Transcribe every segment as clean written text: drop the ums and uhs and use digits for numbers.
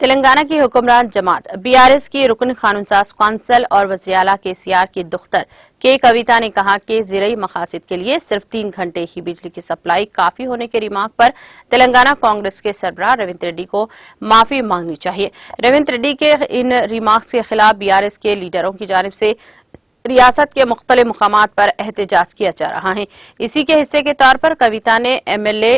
तेलंगाना की हुक्मरान जमात बीआरएस की रुकन कानूनसाज कौंसल और वज़ीर-ए-आला केसीआर की दुख्तर के कविता ने कहा कि ज़राई मकासद के लिए सिर्फ 3 घंटे ही बिजली की सप्लाई काफी होने के रिमार्क पर तेलंगाना कांग्रेस के सरबराह रविंद्र रेड्डी को माफी मांगनी चाहिए। रविंद्र रेड्डी के इन रिमार्क्स के खिलाफ बीआरएस के लीडरों की जानिब से रियासत के मुख्तलिफ मुकामात पर एहतजाज किया जा रहा है। इसी के हिस्से के तौर पर कविता ने एमएलए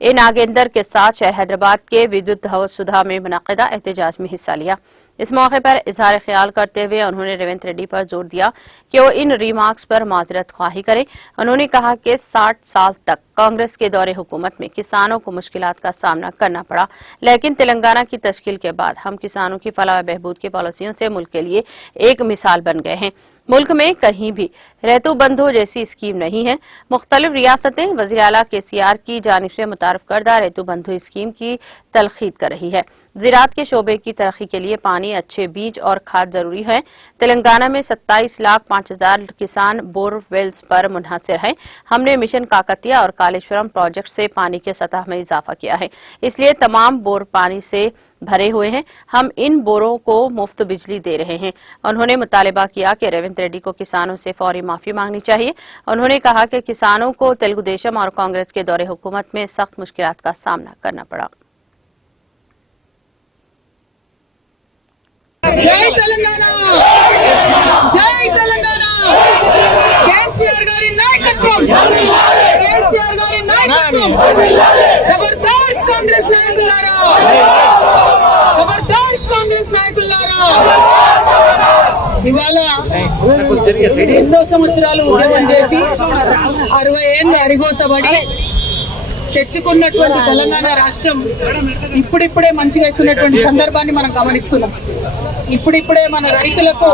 नागेंद्र के साथ शहर हैदराबाद के विद्युत सुधा में मुनक़िदा एहतजाज में हिस्सा लिया। इस मौके पर इजहार ख्याल करते हुए उन्होंने रविंद्र रेड्डी पर जोर दिया कि वो इन रिमार्क्स पर माजरत ख्वाही करें। उन्होंने कहा कि 60 साल तक कांग्रेस के दौरे हुकूमत में किसानों को मुश्किलात का सामना करना पड़ा, लेकिन तेलंगाना की तश्कील के बाद हम किसानों की फलाह व बहबूद की पॉलिसियों से मुल्क के लिए एक मिसाल बन गए हैं। मुल्क में कहीं भी रेतु बंधु जैसी स्कीम नहीं है। मुख्तलिफ रियासतें वज़ीर-ए-आला केसीआर की जानिब से मुतारफ करदा रेतु बंधु स्कीम की तलखीद कर रही है। ज़राअत के शोबे की तरक्की के लिए पानी, अच्छे बीज और खाद जरूरी है। तेलंगाना में 27,05,000 किसान बोरवेल्स पर मुनहसर हैं। हमने मिशन काकतिया और कालेश्वरम प्रोजेक्ट से पानी के सतह में इजाफा किया है, इसलिए तमाम बोर पानी से भरे हुए हैं। हम इन बोरों को मुफ्त बिजली दे रहे हैं। उन्होंने मुतालिबा किया कि रविंद्र रेड्डी को किसानों से फौरी माफी मांगनी चाहिए। उन्होंने कहा कि किसानों को तेलुगु देशम और कांग्रेस के दौरे हुकूमत में सख्त मुश्किलात का सामना करना पड़ा। जय तेलंगाना, जय तेलंगाना। केसीआर गारी नायकत्వం, केसीआर गारी नायकत्వం। खबरदार कांग्रेस नायకులారా, खबरदार कांग्रेस నాయకులారా। ఇవాళ ఎన్నో సంవత్సరాలు ఉద్యమం చేసి 60 ఏళ్ళు అరిగోసబడి తెచ్చుకున్నటువంటి తెలంగాణ రాష్ట్రం ఇప్పుడిప్పుడే మంచిగా ఎక్కుతున్నటువంటి సందర్భాన్ని మనం గమనిస్తున్నాం। ఇప్పుడిప్పుడే మన రైతులకు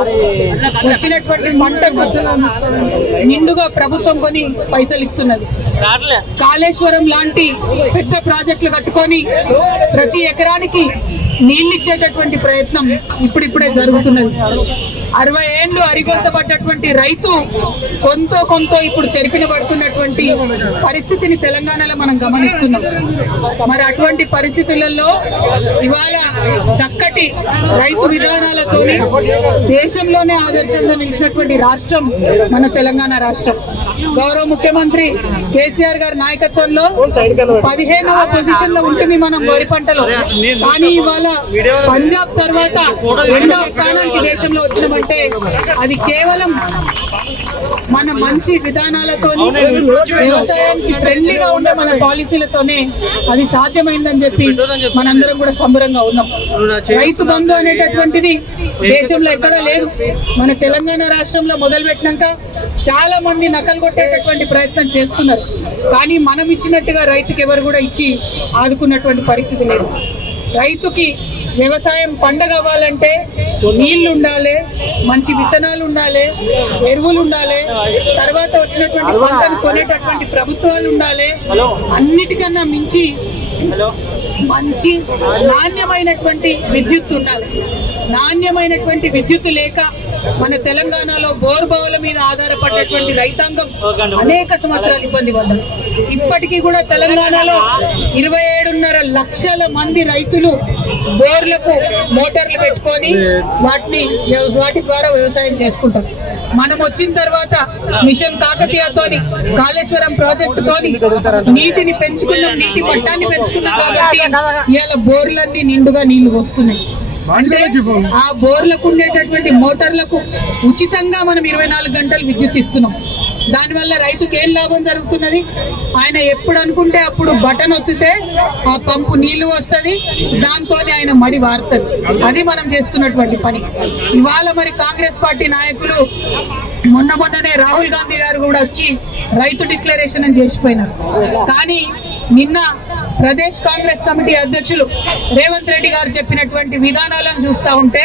వచ్చినటువంటి పంటకు నిండుగా ప్రభుత్వం కొని పైసలు ఇస్తున్నది। కాళేశ్వరం లాంటి పెద్ద ప్రాజెక్టులు కట్టుకొని ప్రతి ఎకరానికి నీళ్లు ఇచ్చేటటువంటి ప్రయత్నం ఇప్పుడిప్పుడే జరుగుతున్నది। 60 ఏళ్ళు అరిగోసబడ్డటువంటి రైతు కొంత ఇప్పుడు తెరిపిన పడుతున్నటువంటి పరిస్థితిని తెలంగాణలో మనం గమనిస్తున్నాం। మరి అటువంటి పరిస్థితులలో ఇవాళ చక్కటి రైతు విధానాలతో దేశంలోనే ఆదర్శంగా నిలిచినటువంటి రాష్ట్రం మన తెలంగాణ రాష్ట్రం। గౌరవ ముఖ్యమంత్రి కేసీఆర్ గారి నాయకత్వంలో 15వ పొజిషన్ లో ఉంటుంది మనం వరి పంటలో, కానీ ఇవాళ పంజాబ్ తర్వాత 2వ స్థానానికి దేశంలో వచ్చినామంటే అది కేవలం మన మంచి విధానాలతో వ్యవసాయానికి ఫ్రెండ్లీగా ఉండే మన పాలసీలతోనే అది సాధ్యమైందని చెప్పి మనందరం కూడా సంబరంగా ఉన్నాం। రైతు బంధు అనేటటువంటిది దేశంలో ఎక్కడా లేదు। మన తెలంగాణ రాష్ట్రంలో మొదలుపెట్టినాక చాలా మంది నకలు కొట్టేటటువంటి ప్రయత్నం చేస్తున్నారు, కానీ మనం ఇచ్చినట్టుగా రైతుకి ఎవరు కూడా ఇచ్చి ఆదుకున్నటువంటి పరిస్థితి లేదు। రైతుకి వ్యవసాయం పండగ అవ్వాలంటే నీళ్లు ఉండాలి, మంచి విత్తనాలు ఉండాలి, ఎరువులు ఉండాలి, తర్వాత వచ్చినటువంటి పంటను కొనేటటువంటి ప్రభుత్వాలు ఉండాలి। అన్నిటికన్నా మించి మంచి నాణ్యమైనటువంటి విద్యుత్ ఉండాలి। నాణ్యమైనటువంటి విద్యుత్ లేక మన తెలంగాణలో బోర్బావుల మీద ఆధారపడ్డటువంటి రైతాంగం అనేక సంవత్సరాలు ఇబ్బంది పడ్డారు। ఇప్పటికీ కూడా తెలంగాణలో 27.5 లక్షల మంది రైతులు బోర్లకు మోటార్లు పెట్టుకొని వాటి ద్వారా వ్యవసాయం చేసుకుంటారు। మనం వచ్చిన తర్వాత మిషన్ కాకతీయతోని, కాళేశ్వరం ప్రాజెక్టుతోని నీటిని పెంచుకున్నాం, నీటి మట్టాన్ని పెంచుకున్నాం కాబట్టి ఇవాళ బోర్లన్నీ నిండుగా నీళ్లు వస్తున్నాయి। ఆ బోర్లకు ఉండేటటువంటి మోటార్లకు ఉచితంగా మనం 24 గంటలు విద్యుత్ ఇస్తున్నాం। దానివల్ల రైతుకి ఏం లాభం జరుగుతున్నది? ఆయన ఎప్పుడు అనుకుంటే అప్పుడు బటన్ ఒత్తితే ఆ పంపు నీళ్లు వస్తుంది, దాంతో ఆయన మడి వారుతుంది। అది మనం చేస్తున్నటువంటి పని। ఇవాళ మరి కాంగ్రెస్ పార్టీ నాయకులు మొన్ననే రాహుల్ గాంధీ గారు కూడా వచ్చి రైతు డిక్లరేషన్ అని చేసిపోయినారు, కానీ నిన్న ప్రదేశ్ కాంగ్రెస్ కమిటీ అధ్యక్షులు రేవంత్ రెడ్డి గారు చెప్పినటువంటి విధానాలను చూస్తూ ఉంటే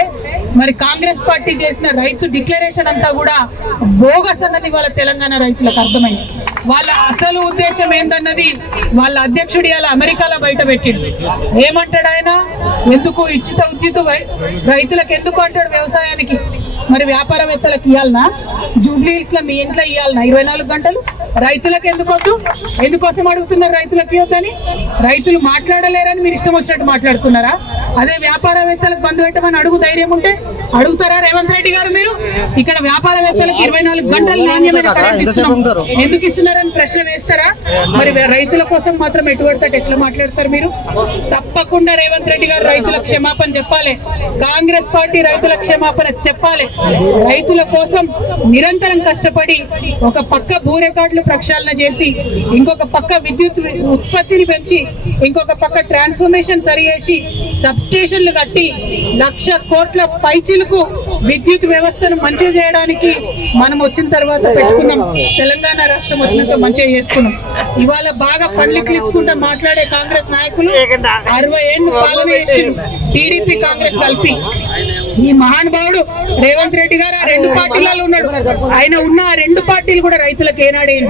మరి కాంగ్రెస్ పార్టీ చేసిన రైతు డిక్లరేషన్ అంతా కూడా బోగస్ అన్నది వాళ్ళ తెలంగాణ రైతులకు అర్థమైంది। వాళ్ళ అసలు ఉద్దేశం ఏందన్నది వాళ్ళ అధ్యక్షుడు ఇలా అమెరికాలో బయట పెట్టిండు। ఏమంటాడు ఆయన? ఎందుకు ఉచిత విద్యుత్ రైతులకు ఎందుకు అంటాడు? వ్యవసాయానికి మరి వ్యాపారవేత్తలకు ఇవ్వాలనా? జూబ్లీ హిల్స్ లో మీ ఇంట్లో ఇవ్వాలనా 24 గంటలు? రైతులకు ఎందుకు వద్దు? ఎందుకోసం అడుగుతున్నారు రైతులకు ఇవ్వద్దని? రైతులు మాట్లాడలేరని మీరు ఇష్టం వచ్చినట్టు మాట్లాడుతున్నారా? అదే వ్యాపారవేత్తలకు బంధు పెట్టమని అడుగు ధైర్యం ఉంటే అడుగుతారా రేవంత్ రెడ్డి గారు? మీరు ఇక్కడ వ్యాపారవేత్తలకు 24 గంటలు నాణ్యమైన కరెంట్ ఇస్తున్నాం, ఎందుకు ఇస్తున్నారని ప్రశ్న వేస్తారా? మరి రైతుల కోసం మాత్రం ఎటువంటి ఎట్లా మాట్లాడతారు మీరు? తప్పకుండా రేవంత్ రెడ్డి గారు రైతుల క్షమాపణ చెప్పాలి, కాంగ్రెస్ పార్టీ రైతుల క్షమాపణ చెప్పాలి. రైతుల కోసం నిరంతరం కష్టపడి ఒక పక్క భూ రికార్డులు ప్రక్షాళన చేసి, ఇంకొక పక్క విద్యుత్ ఉత్పత్తిని పెంచి, ఇంకొక పక్క ట్రాన్స్ఫర్మేషన్ సరిచేసి, సబ్ స్టేషన్లు కట్టి 1,00,000 కోట్ల పైచిలకు విద్యుత్ వ్యవస్థను మంచిగా చేయడానికి మనం వచ్చిన తర్వాత పెట్టుకున్నాం. తెలంగాణ రాష్ట్రం వచ్చినాక మంచిగా చేసుకున్నాం. ఇవాళ బాగా పండ్లిక్కించుకుంటా మాట్లాడే కాంగ్రెస్ నాయకులు 60 ఏళ్ళు పాలన చేసిండు టీడీపీ కాంగ్రెస్ కలిపి. ఈ మహానుభావుడు రేవంత్ రెడ్డి గారు ఆ 2 పార్టీలలో ఉన్నాడు. ఆయన ఉన్న ఆ 2 పార్టీలు కూడా రైతులకు ఏనాడు ఏం